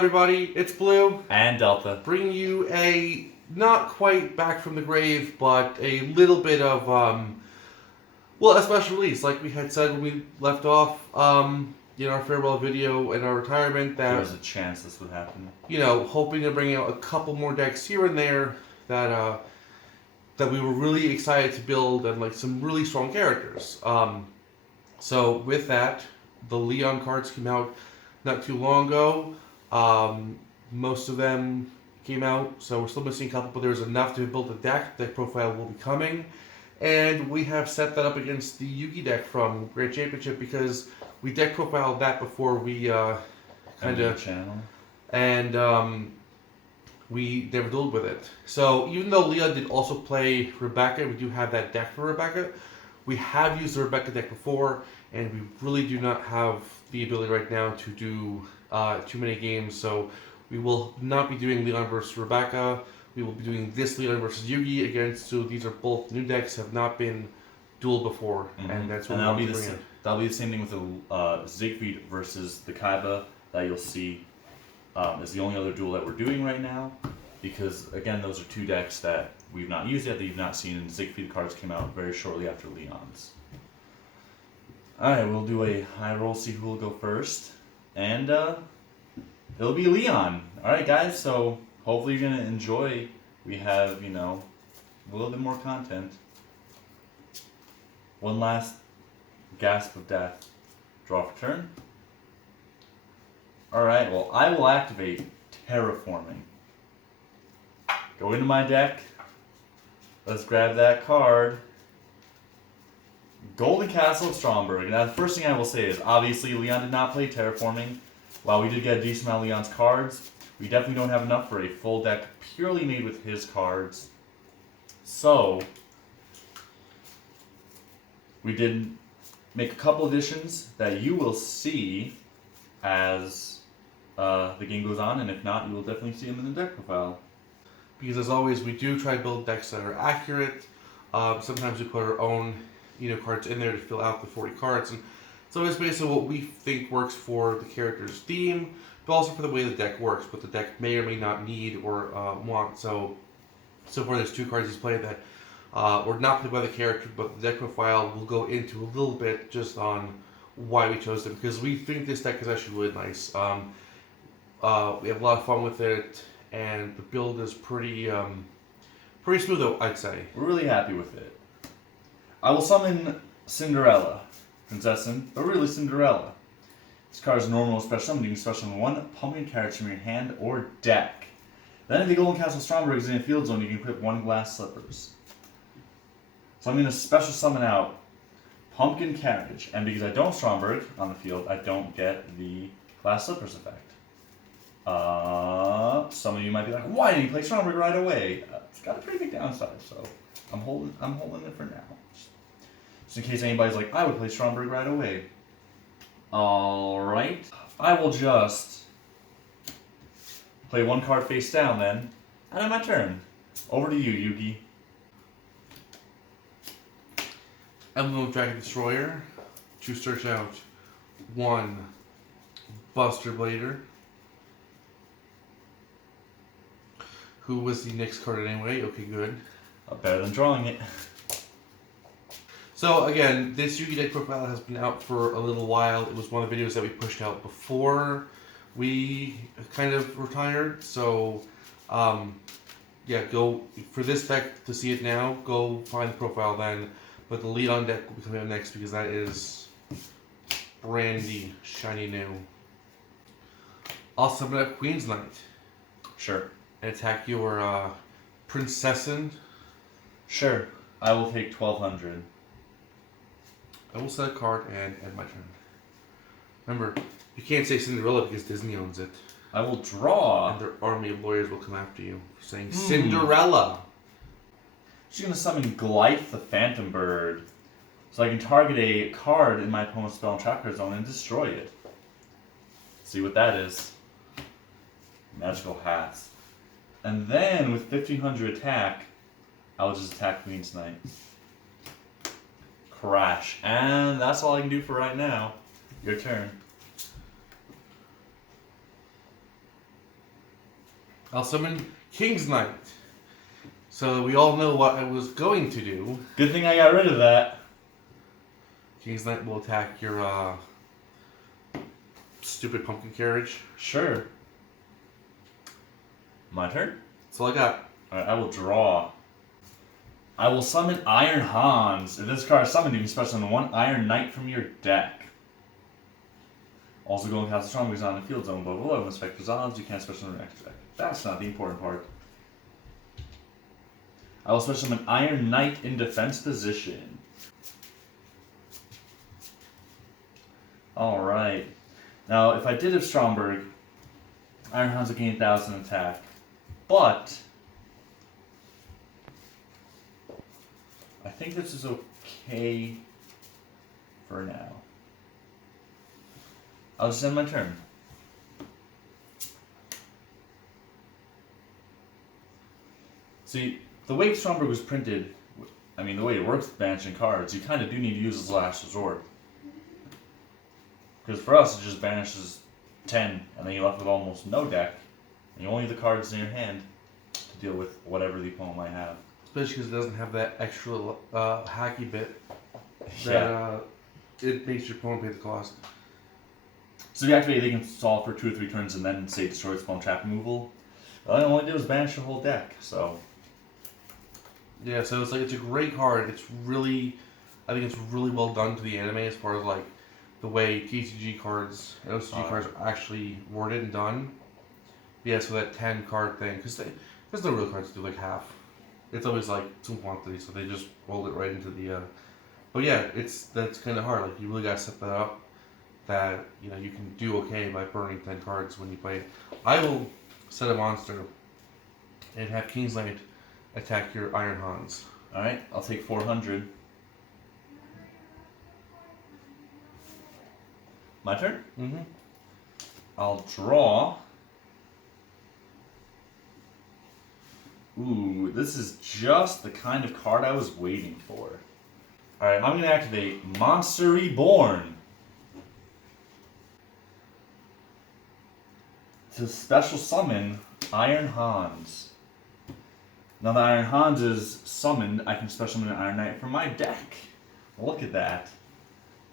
everybody, it's Blue. And Delta. Bringing you a, not quite back from the grave, but a little bit of, a special release. Like we had said when we left off, in our farewell video and our retirement, that there was a chance this would happen. Hoping to bring out a couple more decks here and there that we were really excited to build, and like some really strong characters. So with that, the Leon cards came out not too long ago. Most of them came out, so we're still missing a couple, but there's enough to build a deck. Deck profile will be coming, and we have set that up against the Yugi deck from Great Championship because we deck profiled that before we kind of channel, and we never dueled with it. So even though Leon did also play Rebecca, we do have that deck for Rebecca. We have used the Rebecca deck before, and we really do not have the ability right now to do too many games. So we will not be doing Leon versus Rebecca. We will be doing this Leon versus Yugi against. So these are both new decks, have not been dueled before, and that's what that'll be the same thing with the Zigfried versus the Kaiba that you'll see is the only other duel that we're doing right now, because again those are two decks that we've not used yet, that you've not seen, and Zigfried cards came out very shortly after Leon's. Alright, we'll do a high roll, see who will go first, and it'll be Leon. Alright guys, so hopefully you're going to enjoy. We have, a little bit more content. One last gasp of death. Draw for turn. Alright, well I will activate Terraforming. Go into my deck. Let's grab that card. Golden Castle of Stromberg. Now the first thing I will say is, obviously Leon did not play Terraforming. While we did get a decent amount of Leon's cards, we definitely don't have enough for a full deck purely made with his cards. So, we did make a couple additions that you will see as the game goes on, and if not, you will definitely see them in the deck profile. Because as always, we do try to build decks that are accurate. Sometimes we put our own cards in there to fill out the 40 cards, and so it's basically what we think works for the character's theme, but also for the way the deck works, what the deck may or may not need or want. So far there's two cards he's played that were not played by the character, but the deck profile will go into a little bit just on why we chose them, because we think this deck is actually really nice. We have a lot of fun with it, and the build is pretty smooth, I'd say. We're really happy with it. I will summon Cinderella. Princessin, but really Cinderella. This card is normal special summon. You can special summon one pumpkin carrot from your hand or deck. Then if the Golden Castle Stromberg is in a field zone, you can equip one glass slippers. So I'm going to special summon out Pumpkin Carriage, and because I don't Stromberg on the field, I don't get the glass slippers effect. Some of you might be like, why didn't you play Stromberg right away? It's got a pretty big downside, so I'm holding it for now. Just in case anybody's like, I would play Stromberg right away. Alright. I will just play one card face down then, and then my turn. Over to you, Yugi. Emblem of Dragon Destroyer to search out one Buster Blader. Who was the next card anyway? Okay, good. Better than drawing it. So again, this Yugi deck profile has been out for a little while. It was one of the videos that we pushed out before we kind of retired. So go for this deck to see it now. Go find the profile then. But the Leon deck will be coming up next because that is brandy shiny new. I'll summon up Queen's Knight. Sure. And attack your Princessin. Sure. I will take 1200. I will set a card and end my turn. Remember, you can't say Cinderella because Disney owns it. I will draw. And their army of lawyers will come after you for saying Cinderella. She's going to summon Glythe the Phantom Bird. So I can target a card in my opponent's spell and tracker zone and destroy it. See what that is. Magical hats. And then with 1500 attack, I'll just attack Queen's Knight. Crash. And that's all I can do for right now. Your turn. I'll summon King's Knight. So we all know what I was going to do. Good thing I got rid of that. King's Knight will attack your stupid pumpkin carriage. Sure. My turn? That's all I got. Alright, I will draw. I will summon Iron Hans. If this card is summoned, you can special summon one Iron Knight from your deck. Also go and cast a strong because on the field zone, blah blah blah. When the spec resolves, you can't special summon an extra deck. That's not the important part. I will special summon Iron Knight in defense position. Alright. Now, if I did have Stromberg, Iron Hans would gain 1,000 attack. But I think this is okay for now. I'll just end my turn. See, the way Stromberg was printed, I mean, the way it works with banishing cards, you kind of do need to use as last resort. Because for us, it just banishes 10, and then you're left with almost no deck, and you only have the cards in your hand to deal with whatever the opponent might have. Especially because it doesn't have that extra hacky bit that Yeah. it makes your opponent pay the cost. So if you activate, they can solve for 2 or 3 turns and then say destroy spawn trap removal. All I only did was banish the whole deck, so. Yeah, so it's like it's a great card. It's really, I think it's really well done to the anime as far as like the way TCG cards and OCG cards are actually worded and done. Yeah, so that 10 card thing, because there's no real cards to do like half. It's always like some quantity, so they just rolled it right into the. But yeah, that's kind of hard. Like you really gotta set that up. That you can do okay by burning 10 cards when you play it. I will set a monster and have King's Knight attack your Iron Hans. Alright, I'll take 400. My turn? Mm-hmm. I'll draw. Ooh, this is just the kind of card I was waiting for. Alright, I'm going to activate Monster Reborn. To special summon Iron Hans. Now that Iron Hans is summoned, I can special summon an Iron Knight from my deck. Look at that.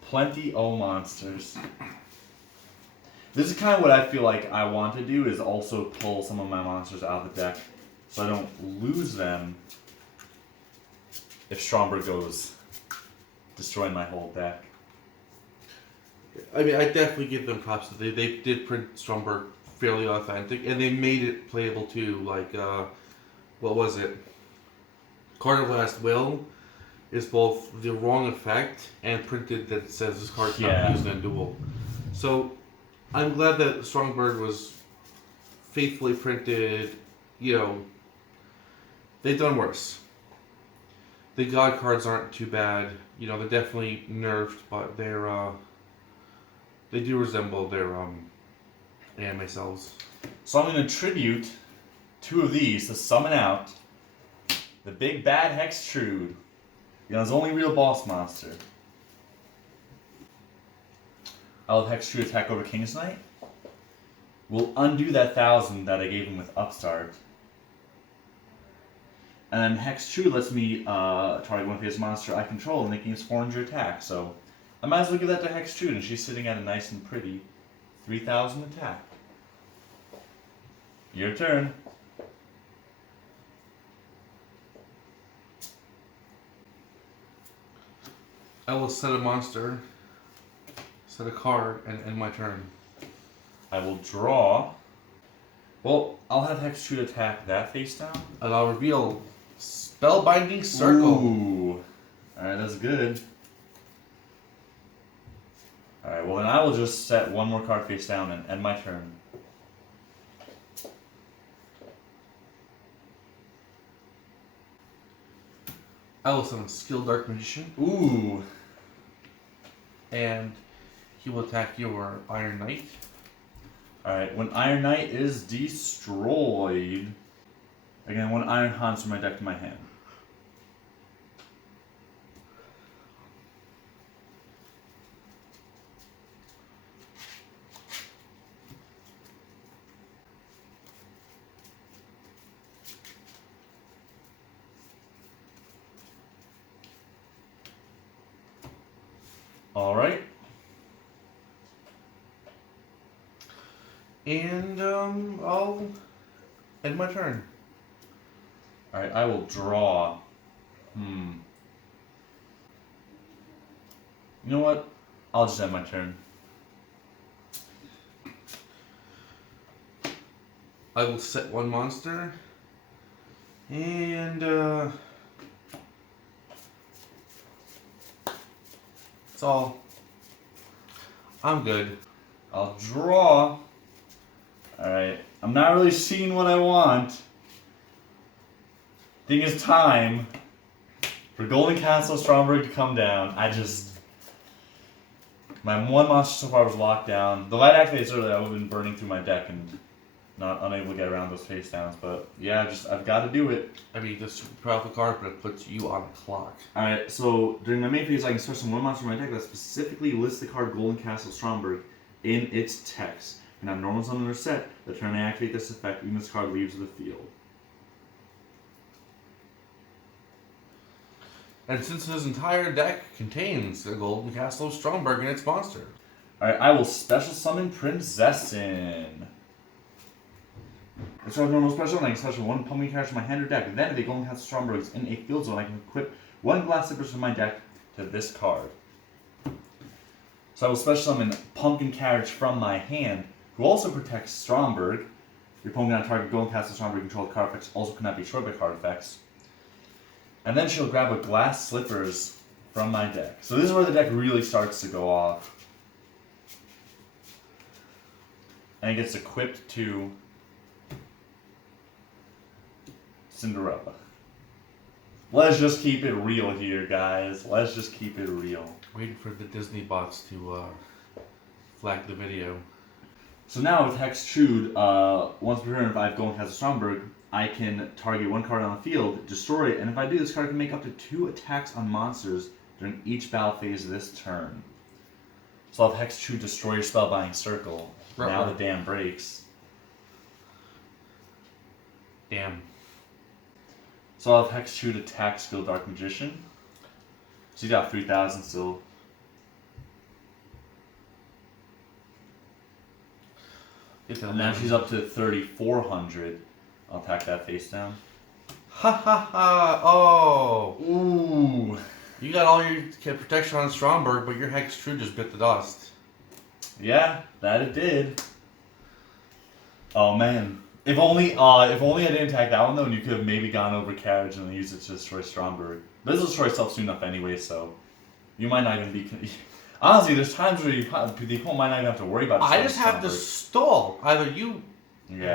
Plenty o' monsters. This is kind of what I feel like I want to do, is also pull some of my monsters out of the deck so I don't lose them if Stromberg goes destroying my whole deck. I mean, I definitely give them props. They did print Stromberg fairly authentic, and they made it playable too. Like, what was it? Card of Last Will is both the wrong effect and printed that says this card's not used in Duel. So, I'm glad that Stromberg was faithfully printed. They've done worse. The God cards aren't too bad. They're definitely nerfed, but they do resemble their anime selves. So I'm going to tribute 2 of these to summon out the big bad Hextrude. His only real boss monster. I'll have Hextrude attack over King's Knight. We'll undo that 1,000 that I gave him with Upstart. And Hextrude lets me target one of his monster I control, making his 400 attack. So I might as well give that to Hextrude, and she's sitting at a nice and pretty 3,000 attack. Your turn. I will set a monster, set a card, and end my turn. I will draw. Well, I'll have Hextrude attack that face down. And I'll reveal Spellbinding Circle. Ooh. Alright, that's good. Alright, well then I will just set one more card face down and end my turn. I will summon Skilled Dark Magician. Ooh. And he will attack your Iron Knight. Alright, when Iron Knight is destroyed, again, one Iron Hans from my deck to my hand. Alright. And I'll end my turn. Alright, I will draw. You know what? I'll just end my turn. I will set one monster. And that's all. I'm good. I'll draw. Alright. I'm not really seeing what I want. I think it's time for Golden Castle Stromberg to come down. My one monster so far was locked down. The light activates earlier, I would have been burning through my deck and not unable to get around those face downs. But yeah, I've got to do it. I mean, this powerful card, but it puts you on the clock. Alright, so during my main phase, I can special one monster in my deck that specifically lists the card Golden Castle Stromberg in its text. And have normal summon or set, the turn I activate this effect, even this card leaves the field. And since his entire deck contains the Golden Castle of Stromberg and its monster. Alright, I will special summon Prinzessin. It's our normal special, and I can special one pumpkin character from my hand or deck. And then if the Golden Castle Stromberg is in a field zone, I can equip one glass slippers from my deck to this card. So I will special summon Pumpkin Carriage from my hand, who also protects Stromberg. Your opponent on target Golden Castle Stromberg controlled card effects also cannot be destroyed by card effects. And then she'll grab a glass slippers from my deck. So this is where the deck really starts to go off. And it gets equipped to Cinderella. Let's just keep it real here, guys. Let's just keep it real. Waiting for the Disney bots to flag the video. So now with Hex Trude, once per turn, if I have Golden Castle Stromberg, I can target one card on the field, destroy it, and if I do, this card can make up to 2 attacks on monsters during each battle phase of this turn. So I'll have Hex Trude destroy your Spellbinding Circle. Right, now right. the dam breaks. Damn. So I'll have Hex Trude attack skill Dark Magician. So you got 3,000 still. And now she's up to 3,400. I'll attack that face down. Ha ha ha! Oh! Ooh! You got all your protection on Stromberg, but your Hex True just bit the dust. Yeah, that it did. Oh man. If only I didn't attack that one though, and you could have maybe gone over Carriage and then used it to destroy Stromberg. But this will destroy itself soon enough anyway, so you might not even be. Honestly, there's times where the opponent might not even have to worry about. I just have to stall. Either you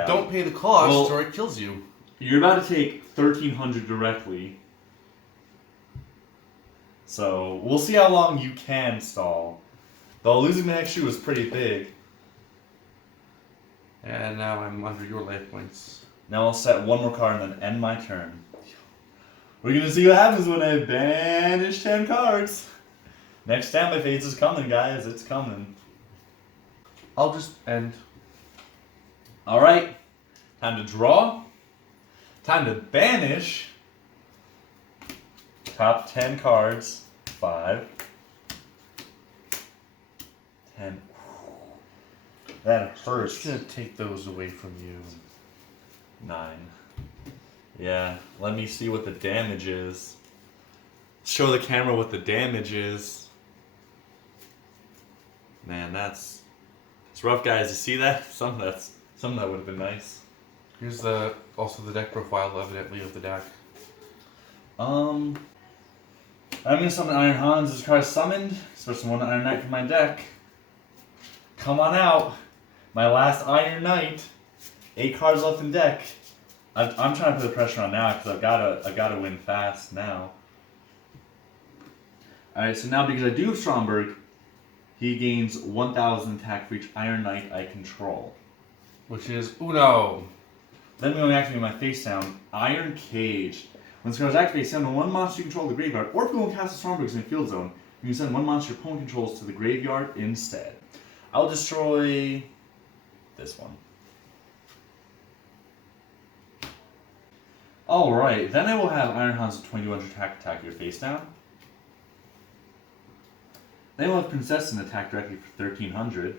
don't pay the cost, or it kills you. You're about to take 1,300 directly. So we'll see how long you can stall. Though losing the next shoe was pretty big. And now I'm under your life points. Now I'll set one more card and then end my turn. We're gonna see what happens when I banish 10 cards. Next standby phase is coming, guys. It's coming. I'll just end. Alright. Time to draw. Time to banish. Top 10 cards. 5. 10. That hurts. I'm just gonna take those away from you. 9. Yeah, let me see what the damage is. Show the camera what the damage is. Man, it's rough, guys. You see that? Something that would have been nice. Here's also the deck profile, evidently, of the deck. I'm gonna summon Iron Hans as card summoned. Special one Iron Knight from my deck. Come on out, my last Iron Knight. 8 cards left in deck. I'm trying to put the pressure on now because I've gotta win fast now. All right, so now because I do have Stromberg, he gains 1,000 attack for each Iron Knight I control. Which is Uno. Then we only activate my face down, Iron Cage. When this card is activated, send one monster you control to the graveyard, or if you want to cast a Stromberg in the field zone, you can send one monster your opponent controls to the graveyard instead. I'll destroy this one. Alright, then I will have Iron Hans with 2,200 attack your face down. They will have Princess and attack directly for 1,300.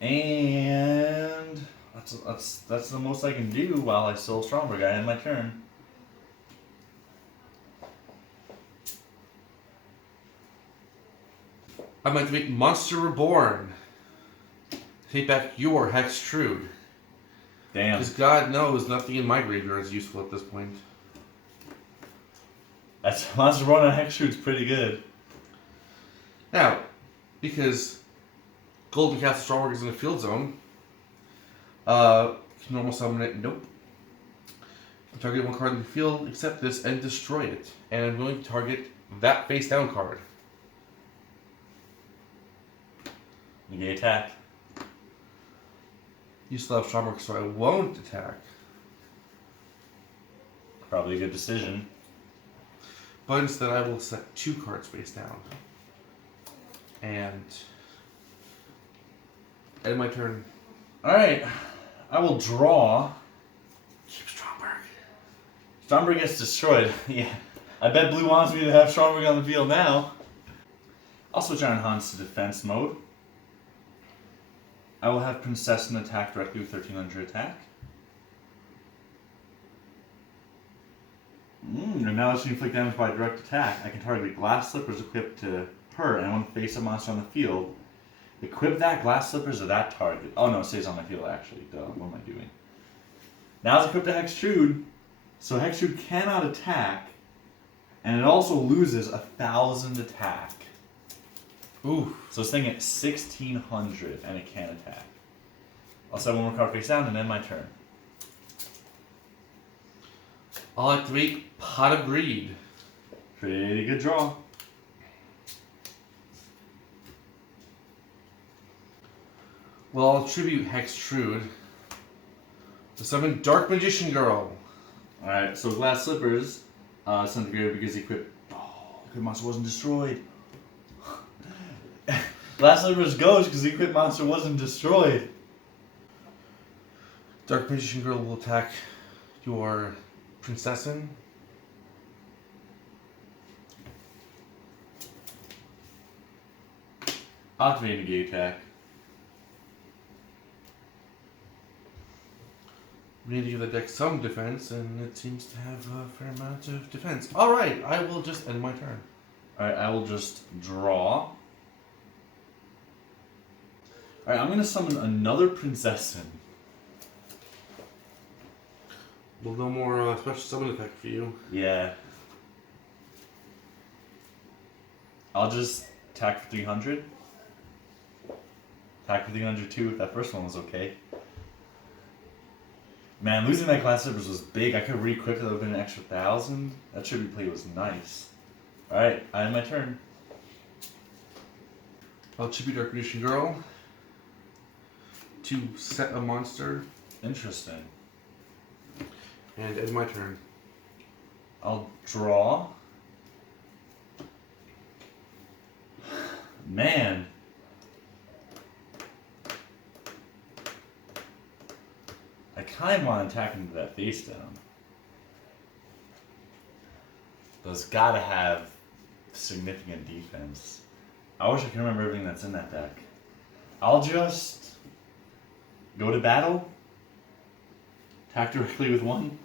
And that's the most I can do while I still Stromberg. I end my turn. I'm going to make Monster Reborn. Take back your Hextrude. Damn. Because God knows nothing in my graveyard is useful at this point. That's Monster Reborn on Hextrude's pretty good. Now, because Golden Castle Stromberg is in the field zone, can normal summon it? Nope. Target one card in the field, accept this, and destroy it. And I'm going to target that face down card. Negate attack. You still have Stromberg, so I won't attack. Probably a good decision. But instead I will set 2 cards face down. And end my turn. Alright. I will draw. Keep Stromberg. Stromberg gets destroyed. Yeah. I bet Blue wants me to have Stromberg on the field now. I'll switch Iron Hans to defense mode. I will have Princess and attack directly with 1,300 attack. And now that she inflict damage by direct attack, I can target Glass Slippers equipped to her, and I want to face a monster on the field. Equip that Glass Slippers or that target. Oh no, it stays on my field actually. Duh, what am I doing? Now it's equipped to Hextrude, so Hextrude cannot attack, and it also loses 1,000 attack. Ooh. So it's staying at 1,600 and it can't attack. I'll set one more card face down and end my turn. I'll activate Pot of Greed. Pretty good draw. Well, I'll attribute Hextrude to summon Dark Magician Girl. Alright, so Glass Slippers sent to go because equipped monster wasn't destroyed. Glass Slippers goes because the equipped monster wasn't destroyed. Dark Magician Girl will attack your Princessin. Activate negate attack. We need to give the deck some defense, and it seems to have a fair amount of defense. Alright, I will just end my turn. Alright, I will just draw. Alright, I'm going to summon another Princessin. Well, no more special summon effect for you. Yeah. I'll just attack for 300. Attack for 300 too if that first one was okay. Man, losing that Glass Slippers was big. I could re-equip it, that would have been an extra 1,000. That tribute play was nice. Alright, I end my turn. I'll tribute Dark Magician Girl to set a monster, Interesting. and end my turn. I'll draw. Man. I kind of want to attack into that face down. But it's got to have significant defense. I wish I could remember everything that's in that deck. I'll just go to battle. Attack directly with 1.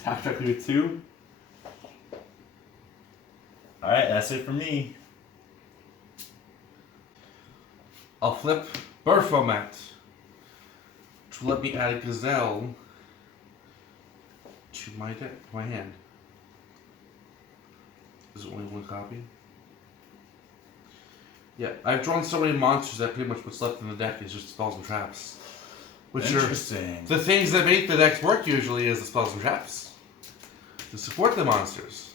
Attack directly with 2. Alright, that's it for me. I'll flip Baphomet to let me add a Gazelle to my deck, my hand. Is it only 1 copy? Yeah, I've drawn so many monsters that pretty much what's left in the deck is just spells and traps. Which are the things that make the decks work usually is the spells and traps. To support the monsters.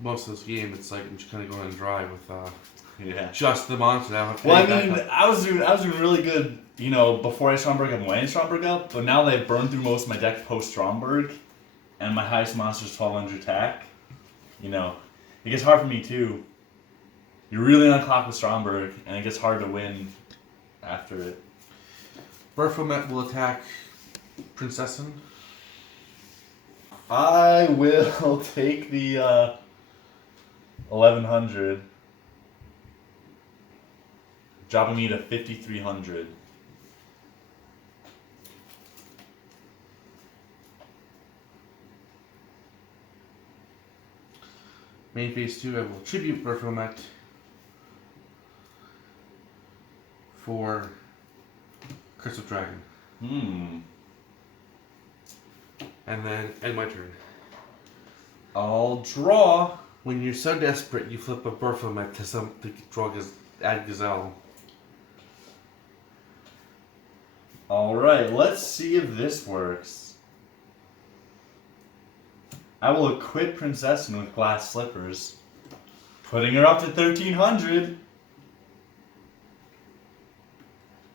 Most of this game, it's like I'm just kind of going dry with just the monster. Well, I mean, I was doing really good, you know, before I Stromberg and when I Stromberg up, but now that I've burned through most of my deck post Stromberg, and my highest monster is 1,200 attack, you know, it gets hard for me too. You're really on clock with Stromberg, and it gets hard to win after it. Baphomet will attack Princessin. I will take the 1100, dropping me to 5300. Main phase 2, I will tribute Berthelmet for Curse of Dragon. And then end my turn. I'll draw. When you're so desperate, you flip a Berthelmet to draw add Gazelle. Alright, let's see if this works. I will equip Princessin with glass slippers, putting her up to 1300.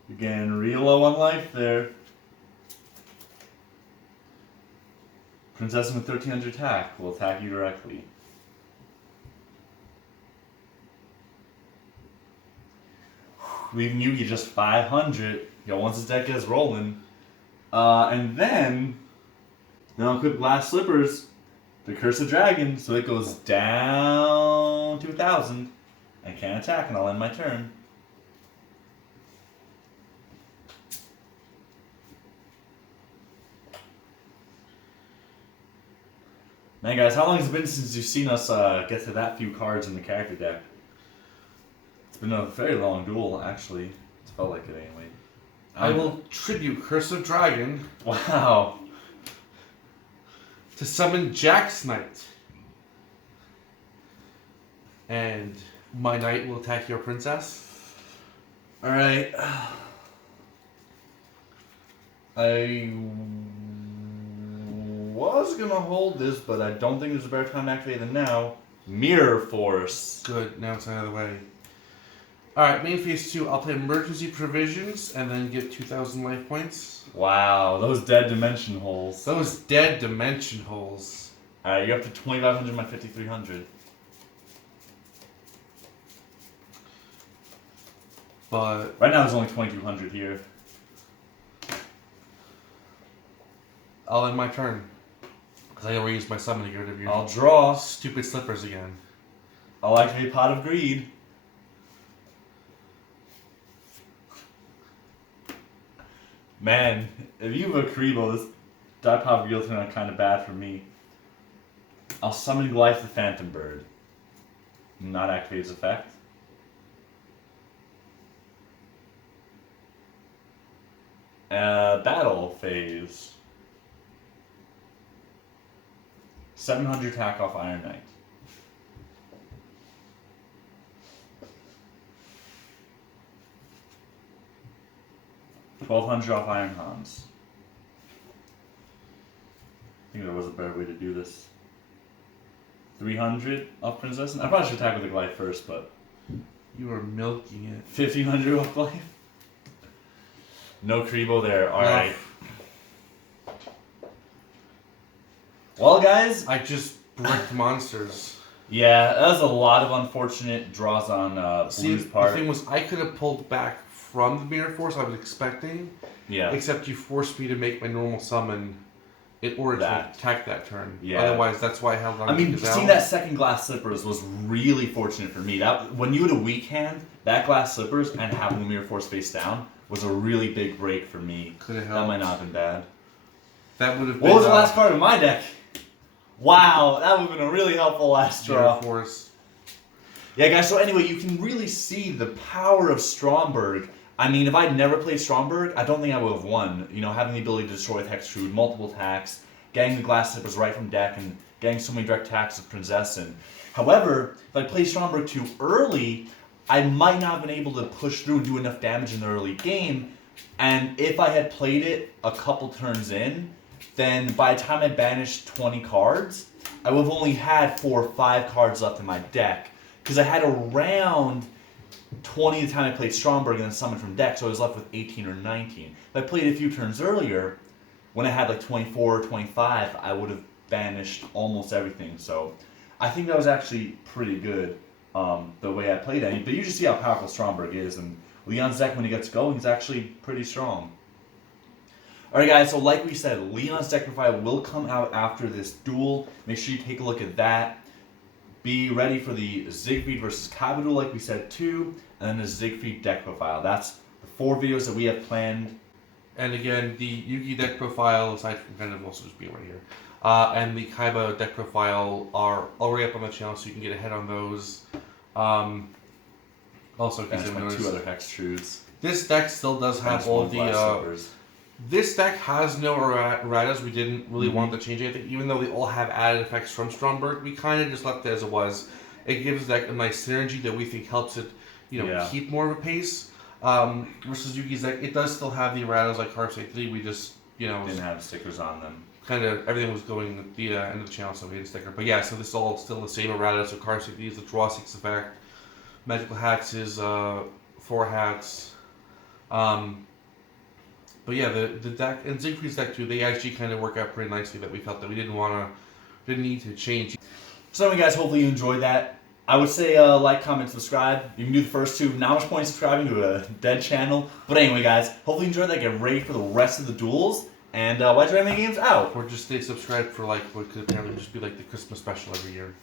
You're getting real low on life there. Princessin with 1300 attack will attack you directly. Leaving Yugi just 500. Yo, once his deck gets rolling. And then I'll equip glass slippers to Curse of Dragon, so it goes down to 1000 and can't attack, and I'll end my turn. Man, guys, how long has it been since you've seen us get to that few cards in the character deck? It's been a very long duel, actually. It's felt like it anyway. I will tribute Curse of Dragon. Wow. To summon Jack's Knight. And my knight will attack your princess. Alright. I was gonna hold this, but I don't think there's a better time to activate than now. Mirror Force. Good, now it's out of the way. Alright, main phase 2, I'll play Emergency Provisions and then get 2,000 life points. Wow, those dead dimension holes. Those dead dimension holes. Alright, you're up to 2,500, my 5,300. But Right now there's only 2,200 here. I'll end my turn. Because I already used my summon to get rid of your I'll draw. stupid slippers again. I'll activate Pot of Greed. Man, if you have a Karibo, this die Pot of Greed will turn out kind of bad for me. I'll summon Goliath the Phantom Bird. Not activate its effect. Battle phase. 700 attack off Iron Knight. $1,200 off Iron Hans. I think there was a better way to do this. 300 off Princess. I probably should attack with the Goliath first, but You are milking it. 1,500 off Goliath. No Karibo there. All right. Well, guys, I just bricked monsters. yeah, that was a lot of unfortunate draws on See, Blue's part. the thing was, I could have pulled back from the Mirror Force I was expecting, Yeah. except you forced me to make my normal summon in order That. to attack that turn. Yeah. Otherwise, that's why I held on I mean, to Gazelle. seeing that second glass slippers was really fortunate for me. That when you had a weak hand, that glass slippers and having the Mirror Force face down was a really big break for me. Could have That helped. might not have been bad. That would have been What was the last card in my deck? Wow, that would have been a really helpful last Mirror draw. Force. Yeah, guys, so anyway, you can really see the power of Stromberg. I mean, if I'd never played Stromberg, I don't think I would have won. You know, having the ability to destroy with Hextrude, multiple attacks, getting the glass slippers right from deck, and getting so many direct attacks of Princessin. However, if I played Stromberg too early, I might not have been able to push through and do enough damage in the early game. And if I had played it a couple turns in, then by the time I banished 20 cards, I would have only had 4 or 5 cards left in my deck. Because I had around 20 the time I played Stromberg and then summoned from deck, so I was left with 18 or 19. If I played it a few turns earlier, when I had like 24 or 25, I would have banished almost everything. So I think that was actually pretty good, the way I played it. But you just see how powerful Stromberg is, and Leon's deck, when he gets going, is actually pretty strong. Alright guys, so like we said, Leon's deck profile will come out after this duel. Make sure you take a look at that. Be ready for the Zigfried versus Kaiba duel like we said too, and then the Zigfried deck profile. That's the 4 videos that we have planned. And again, the Yugi deck profile, aside from kind of also just being right here, and the Kaiba deck profile are already up on the channel, so you can get ahead on those. Also, And there's my 2 other Hex Truths. this deck still does have all the. This deck has no erratas. We didn't really want to change anything, even though they all have added effects from Stromberg. We kind of just left it as it was. It gives the deck a nice synergy that we think helps it, keep more of a pace. Versus Yugi's deck, it does still have the erratas like Harp Safety. We just, didn't have stickers on them. Kind of everything was going at the end of the channel, so we had a sticker. But yeah, so this is all still the same errata. So Harp Safety is the Draw 6 effect. Magical Hats is 4 hats. But yeah, the deck and Zigfried's deck too, they actually kind of work out pretty nicely. That we felt that we didn't need to change. So anyway, guys, hopefully you enjoyed that. I would say like, comment, subscribe. You can do the first 2. Not much point subscribing to a dead channel. But anyway, guys, hopefully you enjoyed that. Get ready for the rest of the duels. And Wedge Ramming Games out. Or just stay subscribed for like what could apparently just be like the Christmas special every year.